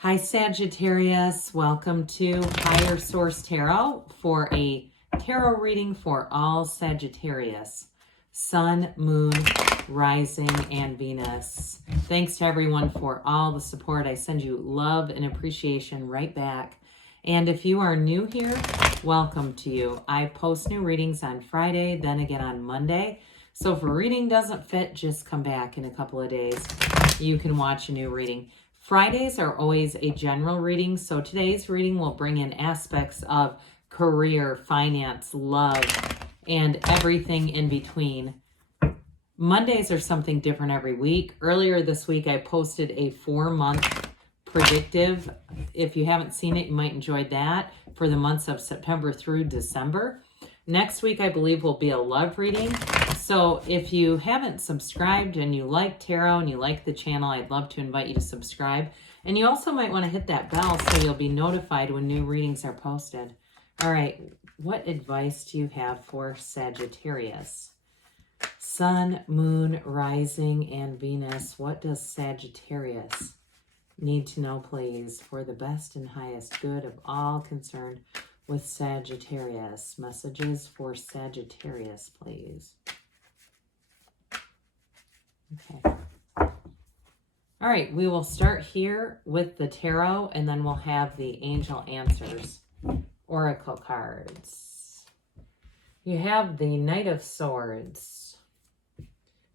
Hi Sagittarius, welcome to Higher Source Tarot for a tarot reading for all Sagittarius, Sun, Moon, Rising, and Venus. Thanks to everyone for all the support. I send you love and appreciation right back. And if you are new here, welcome to you. I post new readings on Friday, then again on Monday. So if a reading doesn't fit, just come back in a couple of days. You can watch a new reading. Fridays are always a general reading, so today's reading will bring in aspects of career, finance, love, and everything in between. Mondays are something different every week. Earlier this week, I posted a 4-month predictive. If you haven't seen it, you might enjoy that for the months of September through December. Next week, I believe, will be a love reading. So if you haven't subscribed and you like tarot and you like the channel, I'd love to invite you to subscribe. And you also might want to hit that bell so you'll be notified when new readings are posted. All right, what advice do you have for Sagittarius? Sun, Moon, Rising, and Venus. What does Sagittarius need to know, please, for the best and highest good of all concerned with Sagittarius? Messages for Sagittarius, please. Okay. All right, we will start here with the tarot, and then we'll have the angel answers, oracle cards. You have the Knight of Swords,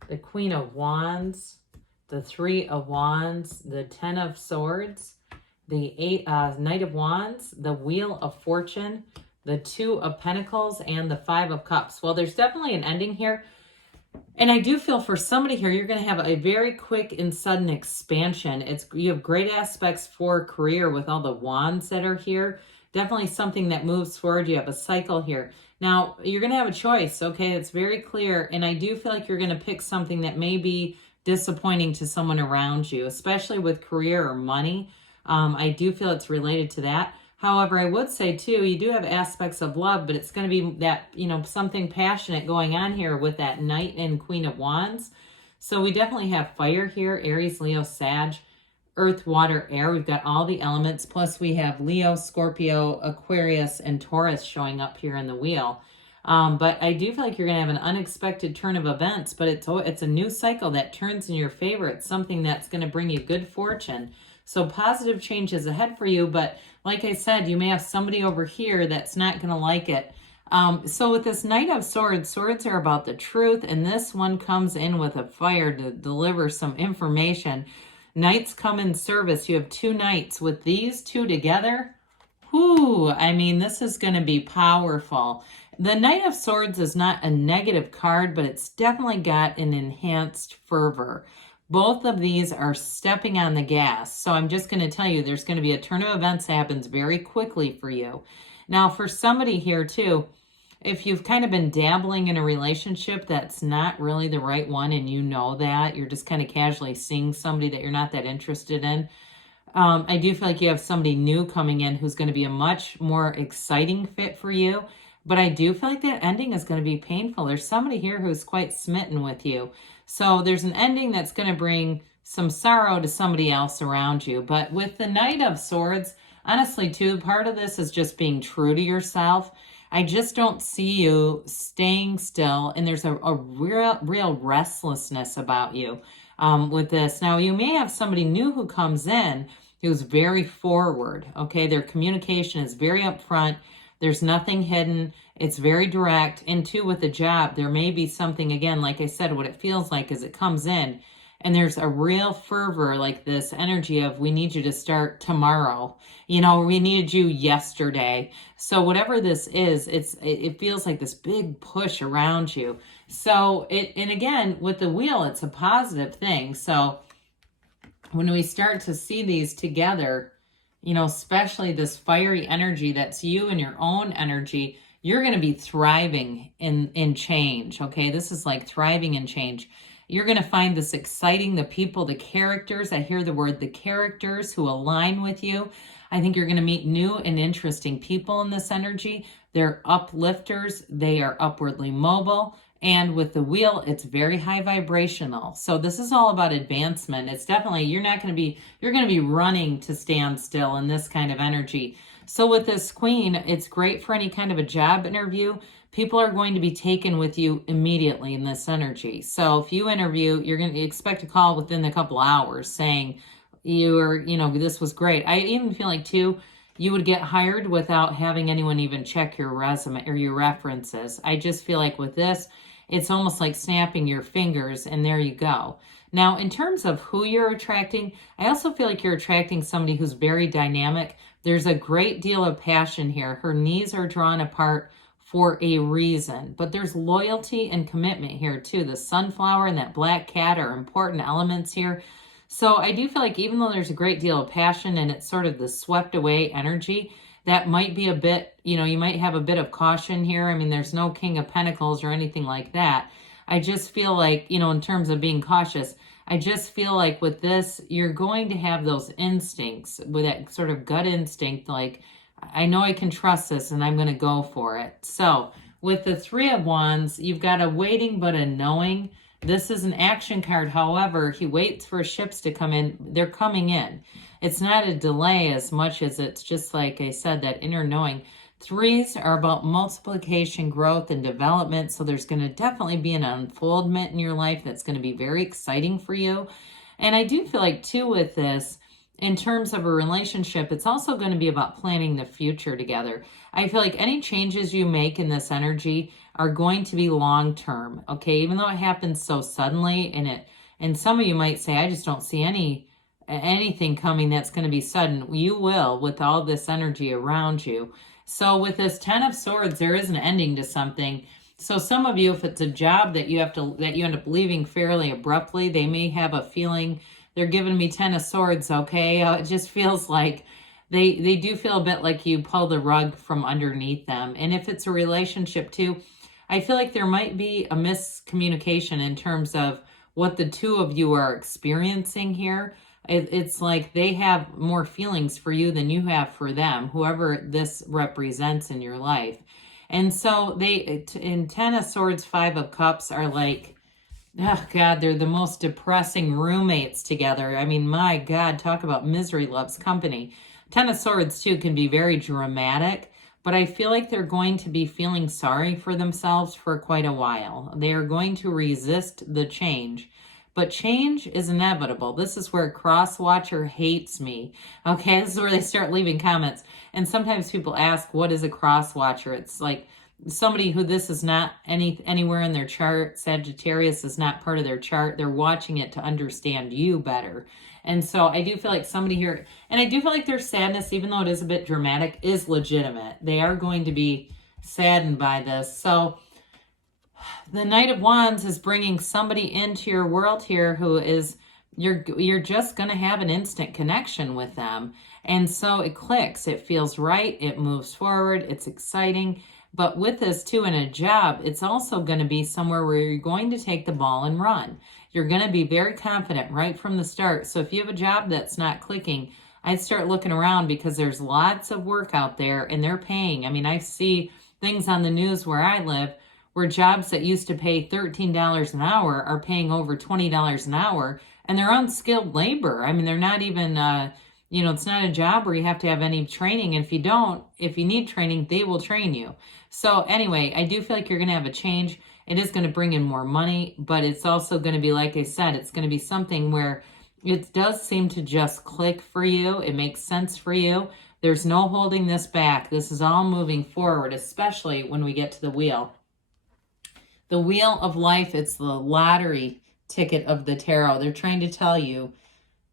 the Queen of Wands, the Three of Wands, the Ten of Swords, the Knight of Wands, the Wheel of Fortune, the Two of Pentacles, and the Five of Cups. Well, there's definitely an ending here. And I do feel for somebody here, you're going to have a very quick and sudden expansion. You have great aspects for career with all the wands that are here. Definitely something that moves forward. You have a cycle here. Now, you're going to have a choice, okay? It's very clear. And I do feel like you're going to pick something that may be disappointing to someone around you, especially with career or money. I do feel it's related to that. However, I would say, too, you do have aspects of love, but it's going to be that, something passionate going on here with that Knight and Queen of Wands. So we definitely have fire here, Aries, Leo, Sag, Earth, Water, Air. We've got all the elements, plus we have Leo, Scorpio, Aquarius, and Taurus showing up here in the wheel. But I do feel like you're going to have an unexpected turn of events, but it's a new cycle that turns in your favor. It's something that's going to bring you good fortune. So positive change is ahead for you, but like I said, you may have somebody over here that's not going to like it. So with this Knight of Swords, swords are about the truth, and this one comes in with a fire to deliver some information. Knights come in service. You have two knights. With these two together, this is going to be powerful. The Knight of Swords is not a negative card, but it's definitely got an enhanced fervor. Both of these are stepping on the gas. So I'm just going to tell you, there's going to be a turn of events that happens very quickly for you. Now, for somebody here too, if you've kind of been dabbling in a relationship that's not really the right one, and you know that, you're just kind of casually seeing somebody that you're not that interested in, I do feel like you have somebody new coming in who's going to be a much more exciting fit for you. But I do feel like that ending is going to be painful. There's somebody here who's quite smitten with you. So there's an ending that's going to bring some sorrow to somebody else around you. But with the Knight of Swords, honestly, too, part of this is just being true to yourself. I just don't see you staying still. And there's a real restlessness about you with this. Now, you may have somebody new who comes in who's very forward. Okay, their communication is very upfront. There's nothing hidden. It's very direct. And two, with the job, there may be something, again, like I said, what it feels like is it comes in and there's a real fervor, like this energy of, we need you to start tomorrow. We needed you yesterday. So whatever this is, it feels like this big push around you. So and again, with the wheel, it's a positive thing. So when we start to see these together, especially this fiery energy that's you and your own energy, you're going to be thriving in change, okay? This is like thriving in change. You're going to find this exciting, the people, the characters. I hear the word the characters who align with you. I think you're going to meet new and interesting people in this energy. They're uplifters. They are upwardly mobile. And with the wheel, it's very high vibrational. So this is all about advancement. It's definitely, you're going to be running to stand still in this kind of energy. So with this queen, it's great for any kind of a job interview. People are going to be taken with you immediately in this energy. So if you interview, you're going to expect a call within a couple hours saying this was great. I even feel like too, you would get hired without having anyone even check your resume or your references. I just feel like with this, it's almost like snapping your fingers and there you go. Now, in terms of who you're attracting, I also feel like you're attracting somebody who's very dynamic. There's a great deal of passion here. Her knees are drawn apart for a reason, but there's loyalty and commitment here too. The sunflower and that black cat are important elements here. So I do feel like even though there's a great deal of passion and it's sort of the swept away energy, that might be a bit, you might have a bit of caution here. I mean, there's no King of Pentacles or anything like that. I just feel like, in terms of being cautious, I just feel like with this, you're going to have those instincts with that sort of gut instinct, like, I know I can trust this and I'm going to go for it. So with the Three of Wands, you've got a waiting but a knowing. This is an action card. However, he waits for ships to come in. They're coming in. It's not a delay as much as it's just like I said, that inner knowing. Threes are about multiplication, growth, and development. So there's going to definitely be an unfoldment in your life that's going to be very exciting for you. And I do feel like too with this, in terms of a relationship, it's also going to be about planning the future together. I feel like any changes you make in this energy are going to be long-term, okay? Even though it happens so suddenly, and some of you might say, I just don't see anything coming that's going to be sudden. You will with all this energy around you. So with this Ten of Swords, there is an ending to something. So some of you, if it's a job that you end up leaving fairly abruptly, they may have a feeling, they're giving me Ten of Swords, okay? It just feels like they do feel a bit like you pull the rug from underneath them. And if it's a relationship too, I feel like there might be a miscommunication in terms of what the two of you are experiencing here. It's like they have more feelings for you than you have for them, whoever this represents in your life. And so in Ten of Swords, Five of Cups are like, oh God, they're the most depressing roommates together. I mean, my God, talk about misery loves company. Ten of Swords too can be very dramatic, but I feel like they're going to be feeling sorry for themselves for quite a while. They are going to resist the change. But change is inevitable. This is where Crosswatcher hates me. Okay, this is where they start leaving comments. And sometimes people ask, what is a Crosswatcher? It's like somebody who this is not anywhere in their chart. Sagittarius is not part of their chart. They're watching it to understand you better. And so I do feel like somebody here, and I do feel like their sadness, even though it is a bit dramatic, is legitimate. They are going to be saddened by this. So the Knight of Wands is bringing somebody into your world here who is, you're just going to have an instant connection with them. And so it clicks. It feels right. It moves forward. It's exciting. But with this too, in a job, it's also going to be somewhere where you're going to take the ball and run. You're going to be very confident right from the start. So if you have a job that's not clicking, I'd start looking around because there's lots of work out there and they're paying. I mean, I see things on the news where I live where jobs that used to pay $13 an hour are paying over $20 an hour, and they're unskilled labor. I mean, they're not even, it's not a job where you have to have any training. And if you need training, they will train you. So anyway, I do feel like you're going to have a change. It is going to bring in more money, but it's also going to be, like I said, it's going to be something where it does seem to just click for you. It makes sense for you. There's no holding this back. This is all moving forward, especially when we get to the wheel. The wheel of life, it's the lottery ticket of the tarot. They're trying to tell you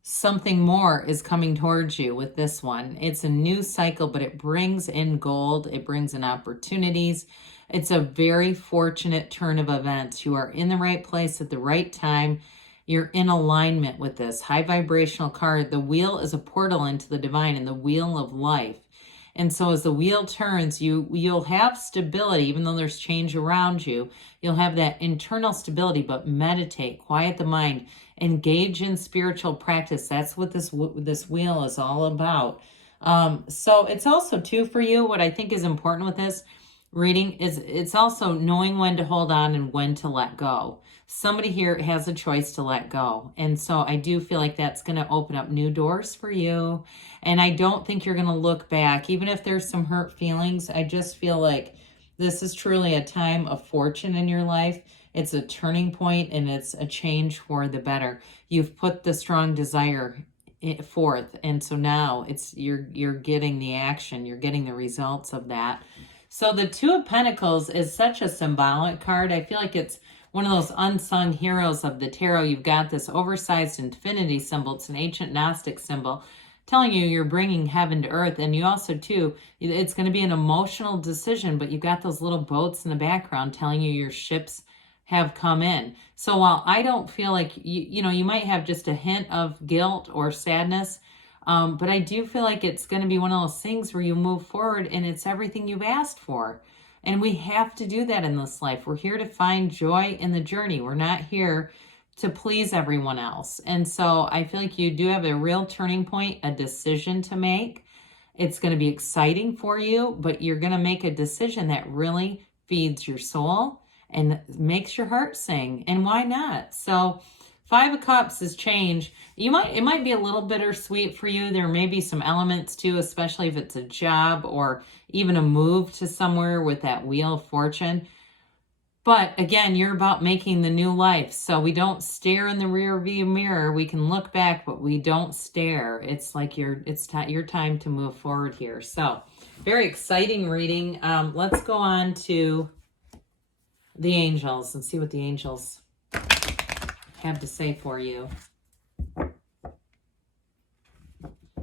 something more is coming towards you with this one. It's a new cycle, but it brings in gold. It brings in opportunities. It's a very fortunate turn of events. You are in the right place at the right time. You're in alignment with this high vibrational card. The wheel is a portal into the divine and the wheel of life. And so as the wheel turns, you'll have stability, even though there's change around you. You'll have that internal stability, but meditate, quiet the mind, engage in spiritual practice. That's what this wheel is all about. So it's also too for you, what I think is important with this, reading is it's also knowing when to hold on and when to let go. Somebody here has a choice to let go. And so I do feel like that's going to open up new doors for you. And I don't think you're going to look back, even if there's some hurt feelings. I just feel like this is truly a time of fortune in your life. It's a turning point and it's a change for the better. You've put the strong desire forth. And so now it's you're getting the action. You're getting the results of that. So the Two of Pentacles is such a symbolic card. I feel like it's one of those unsung heroes of the tarot. You've got this oversized infinity symbol. It's an ancient Gnostic symbol telling you you're bringing heaven to earth. And you also, too, it's going to be an emotional decision, but you've got those little boats in the background telling you your ships have come in. So while I don't feel like, you know, you might have just a hint of guilt or sadness, but I do feel like it's going to be one of those things where you move forward and it's everything you've asked for. And we have to do that in this life. We're here to find joy in the journey. We're not here to please everyone else. And so I feel like you do have a real turning point, a decision to make. It's going to be exciting for you, but you're going to make a decision that really feeds your soul and makes your heart sing. And why not? So Five of Cups is change. It might be a little bittersweet for you. There may be some elements too, especially if it's a job or even a move to somewhere with that Wheel of Fortune. But again, you're about making the new life. So we don't stare in the rear view mirror. We can look back, but we don't stare. It's like your time to move forward here. So very exciting reading. Let's go on to the angels and see what the angels have to say for you.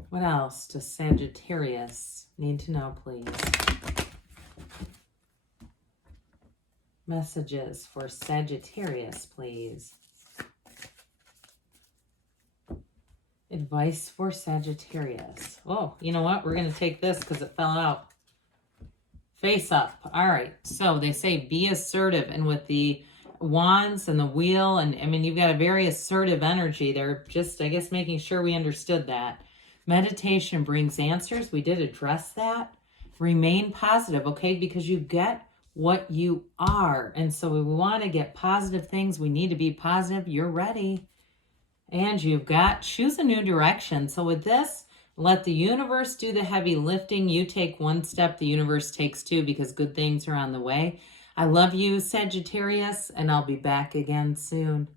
What else does Sagittarius need to know, please? Messages for Sagittarius, please. Advice for Sagittarius. Oh, you know what? We're going to take this because it fell out. Face up. All right. So they say be assertive. And with the wands and the wheel, and I mean, you've got a very assertive energy. They're just, I guess, making sure we understood that. Meditation brings answers. We did address that. Remain positive, okay? Because you get what you are. And so we want to get positive things. We need to be positive. You're ready. And you've got choose a new direction. So with this, let the universe do the heavy lifting. You take one step, the universe takes two, because good things are on the way. I love you, Sagittarius, and I'll be back again soon.